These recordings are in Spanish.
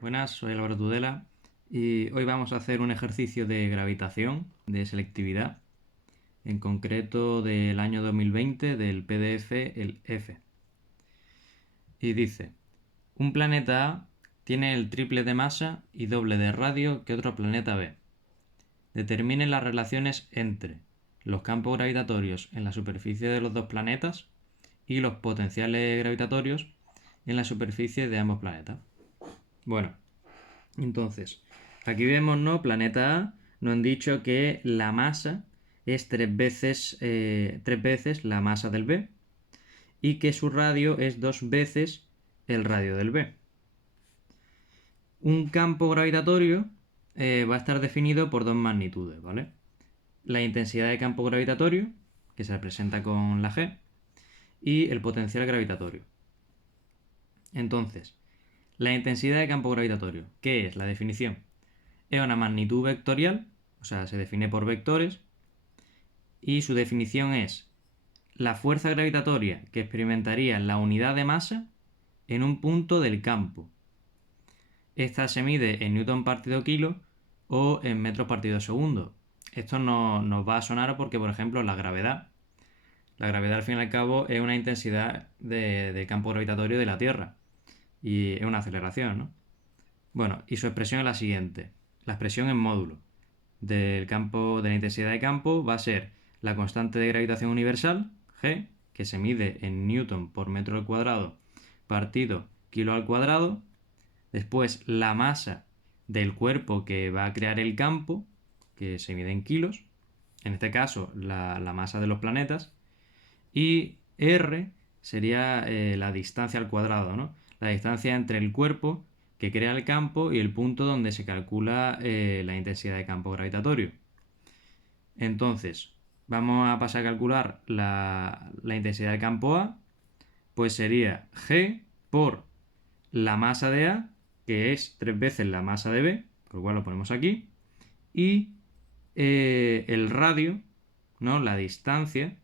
Buenas, soy Álvaro Tudela y hoy vamos a hacer un ejercicio de gravitación, de selectividad, en concreto del año 2020 del PDF el F. Y dice, un planeta A tiene el triple de masa y doble de radio que otro planeta B. Determine las relaciones entre los campos gravitatorios en la superficie de los dos planetas y los potenciales gravitatorios en la superficie de ambos planetas. Bueno, entonces, aquí vemos, ¿no? Planeta A, nos han dicho que la masa es tres veces la masa del B y que su radio es dos veces el radio del B. Un campo gravitatorio va a estar definido por dos magnitudes, ¿vale? La intensidad de campo gravitatorio, que se representa con la G, y el potencial gravitatorio. Entonces, la intensidad de campo gravitatorio, ¿qué es la definición? Es una magnitud vectorial, o sea, se define por vectores, y su definición es la fuerza gravitatoria que experimentaría la unidad de masa en un punto del campo. Esta se mide en newton partido kilo o en metros partido segundo. Esto no nos va a sonar porque, por ejemplo, la gravedad al fin y al cabo es una intensidad de campo gravitatorio de la Tierra y es una aceleración, ¿no? Bueno, y su expresión es la siguiente. La expresión en módulo del campo, de la intensidad de campo va a ser la constante de gravitación universal, G, que se mide en newton por metro al cuadrado partido kilo al cuadrado. Después la masa del cuerpo que va a crear el campo, que se mide en kilos. En este caso, la masa de los planetas. Y R sería la distancia al cuadrado, ¿no? La distancia entre el cuerpo que crea el campo y el punto donde se calcula la intensidad de campo gravitatorio. Entonces, vamos a pasar a calcular la intensidad de campo A, pues sería G por la masa de A, que es tres veces la masa de B, por lo cual lo ponemos aquí, y el radio, ¿no? La distancia,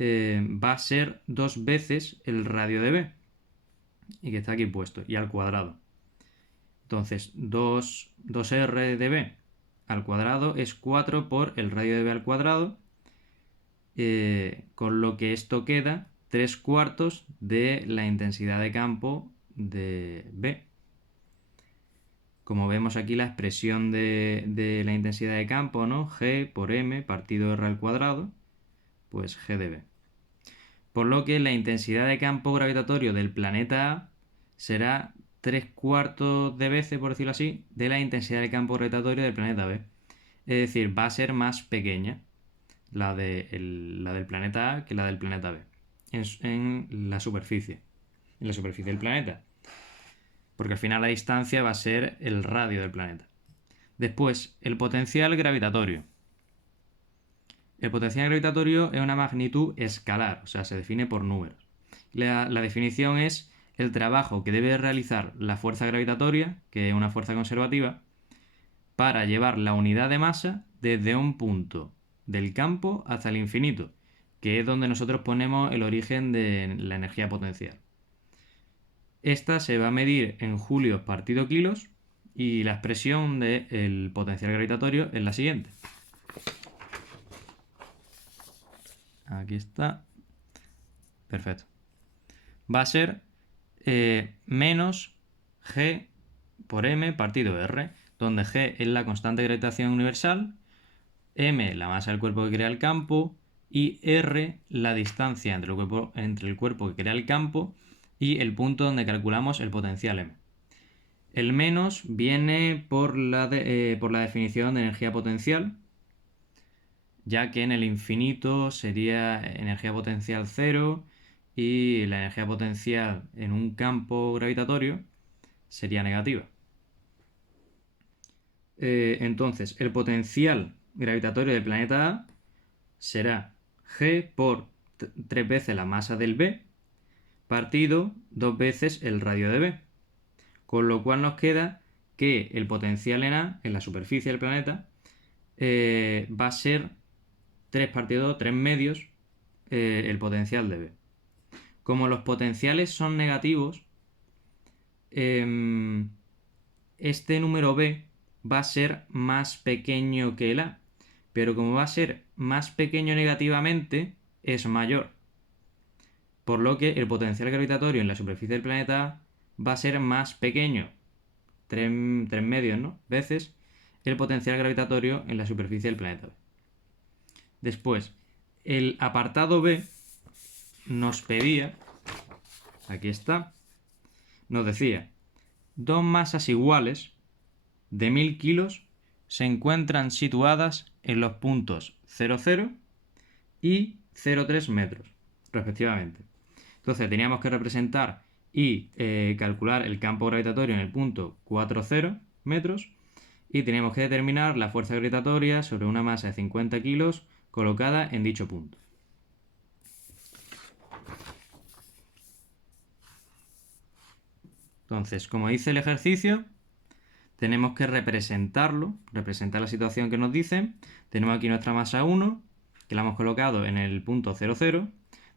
va a ser dos veces el radio de B, y que está aquí puesto, y al cuadrado. Entonces, 2R de B al cuadrado es 4 por el radio de B al cuadrado, con lo que esto queda 3 cuartos de la intensidad de campo de B. Como vemos aquí la expresión de la intensidad de campo, ¿no? G por M partido R al cuadrado, pues G de B. Por lo que la intensidad de campo gravitatorio del planeta A será 3 cuartos de veces, por decirlo así, de la intensidad de campo gravitatorio del planeta B. Es decir, va a ser más pequeña la del planeta A que la del planeta B en la superficie del planeta. Porque al final la distancia va a ser el radio del planeta. Después, el potencial gravitatorio. El potencial gravitatorio es una magnitud escalar, o sea, se define por números. La definición es el trabajo que debe realizar la fuerza gravitatoria, que es una fuerza conservativa, para llevar la unidad de masa desde un punto del campo hasta el infinito, que es donde nosotros ponemos el origen de la energía potencial. Esta se va a medir en julios partido kilos y la expresión del potencial gravitatorio es la siguiente. Aquí está. Perfecto. Va a ser menos G por M partido R, donde G es la constante de gravitación universal, M la masa del cuerpo que crea el campo y R la distancia entre el cuerpo que crea el campo y el punto donde calculamos el potencial M. El menos viene por la definición de energía potencial, ya que en el infinito sería energía potencial cero y la energía potencial en un campo gravitatorio sería negativa. Entonces, el potencial gravitatorio del planeta A será G por 3 veces la masa del B partido 2 veces el radio de B. Con lo cual nos queda que el potencial en A, en la superficie del planeta, va a ser 3 partido 2, 3 medios, el potencial de B. Como los potenciales son negativos, este número B va a ser más pequeño que el A, pero como va a ser más pequeño negativamente, es mayor. Por lo que el potencial gravitatorio en la superficie del planeta A va a ser más pequeño, 3 medios, ¿no?, veces el potencial gravitatorio en la superficie del planeta B. Después, el apartado B nos pedía, aquí está, nos decía, dos masas iguales de 1000 kilos se encuentran situadas en los puntos 0,0 y 0,3 metros, respectivamente. Entonces teníamos que representar y calcular el campo gravitatorio en el punto 4,0 metros y teníamos que determinar la fuerza gravitatoria sobre una masa de 50 kilos colocada en dicho punto. Entonces, como dice el ejercicio, tenemos que representar la situación que nos dicen. Tenemos aquí nuestra masa 1, que la hemos colocado en el punto 0,0.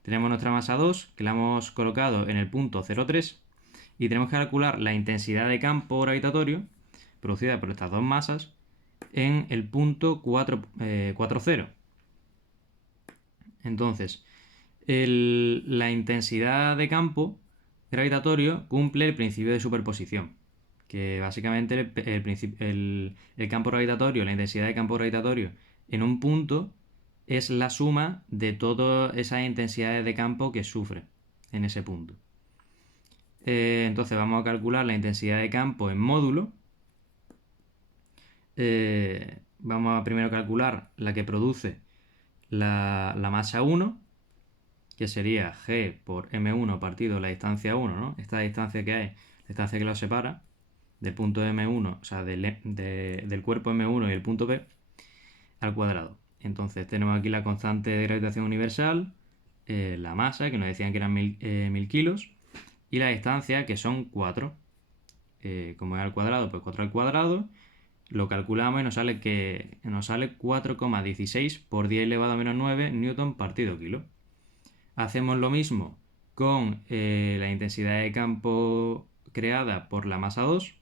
Tenemos nuestra masa 2, que la hemos colocado en el punto 0,3. Y tenemos que calcular la intensidad de campo gravitatorio producida por estas dos masas en el punto 4,0. Entonces, la intensidad de campo gravitatorio cumple el principio de superposición, que básicamente el campo gravitatorio, la intensidad de campo gravitatorio en un punto es la suma de todas esas intensidades de campo que sufre en ese punto. Entonces vamos a calcular la intensidad de campo en módulo. Vamos a primero calcular la que produce la masa 1, que sería G por M1 partido la distancia 1, ¿no? Esta distancia que hay, la distancia que lo separa del punto M1, o sea, del cuerpo M1 y el punto P, al cuadrado. Entonces tenemos aquí la constante de gravitación universal, la masa, que nos decían que eran 1000 kilos, y la distancia, que son 4. Como es al cuadrado, pues 4 al cuadrado. Lo calculamos y nos sale 4,16 por 10 elevado a menos 9 newton partido kilo. Hacemos lo mismo con la intensidad de campo creada por la masa 2.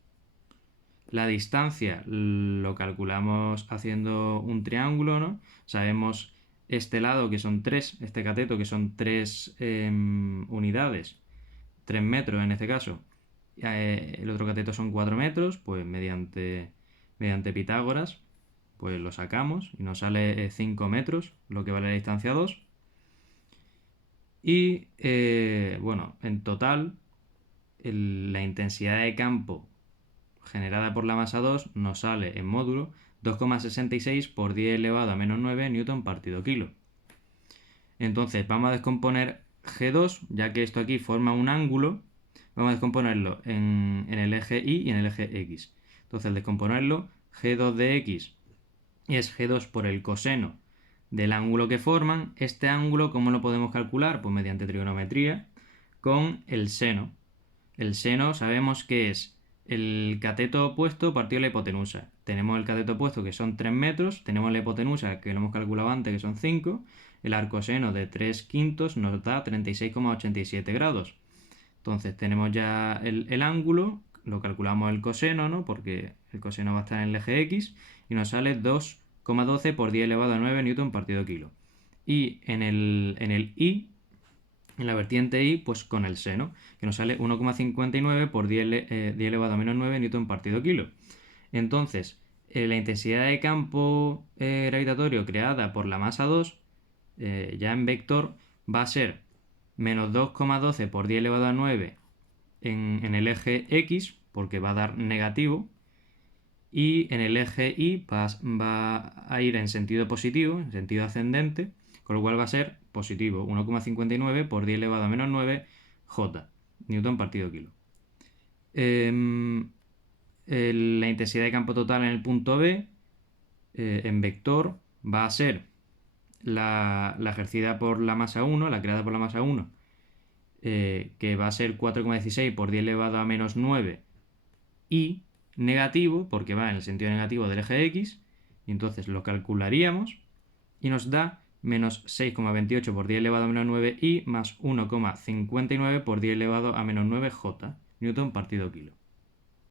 La distancia lo calculamos haciendo un triángulo, ¿no? Sabemos este lado que son 3, este cateto que son 3 unidades, 3 metros en este caso. El otro cateto son 4 metros, pues mediante Pitágoras, pues lo sacamos y nos sale 5 metros, lo que vale la distancia 2. Y bueno, en total, la intensidad de campo generada por la masa 2 nos sale en módulo 2,66 por 10 elevado a menos 9 newton partido kilo. Entonces vamos a descomponer G2, ya que esto aquí forma un ángulo, vamos a descomponerlo en el eje Y y en el eje X. Entonces al descomponerlo, G2 de X es G2 por el coseno del ángulo que forman. Este ángulo, ¿cómo lo podemos calcular? Pues mediante trigonometría con el seno. El seno sabemos que es el cateto opuesto partido de la hipotenusa. Tenemos el cateto opuesto que son 3 metros, tenemos la hipotenusa que lo hemos calculado antes que son 5, el arcoseno de 3 quintos nos da 36,87 grados. Entonces tenemos ya el ángulo, lo calculamos el coseno, ¿no? Porque el coseno va a estar en el eje X y nos sale 2,12 por 10 elevado a 9 newton partido kilo. Y en el Y, en la vertiente Y, pues con el seno, que nos sale 1,59 por 10 elevado a menos 9 newton partido kilo. Entonces, la intensidad de campo gravitatorio creada por la masa 2, ya en vector, va a ser menos 2,12 por 10 elevado a 9 en el eje X, porque va a dar negativo, y en el eje Y va a ir en sentido positivo, en sentido ascendente, con lo cual va a ser positivo, 1,59 por 10 elevado a menos 9 J, newton partido kilo. La intensidad de campo total en el punto B, en vector, va a ser la ejercida por la masa 1, la creada por la masa 1, que va a ser 4,16 por 10 elevado a menos 9 y negativo, porque va en el sentido negativo del eje X, y entonces lo calcularíamos y nos da menos 6,28 por 10 elevado a menos 9 y más 1,59 por 10 elevado a menos 9 J, newton partido kilo.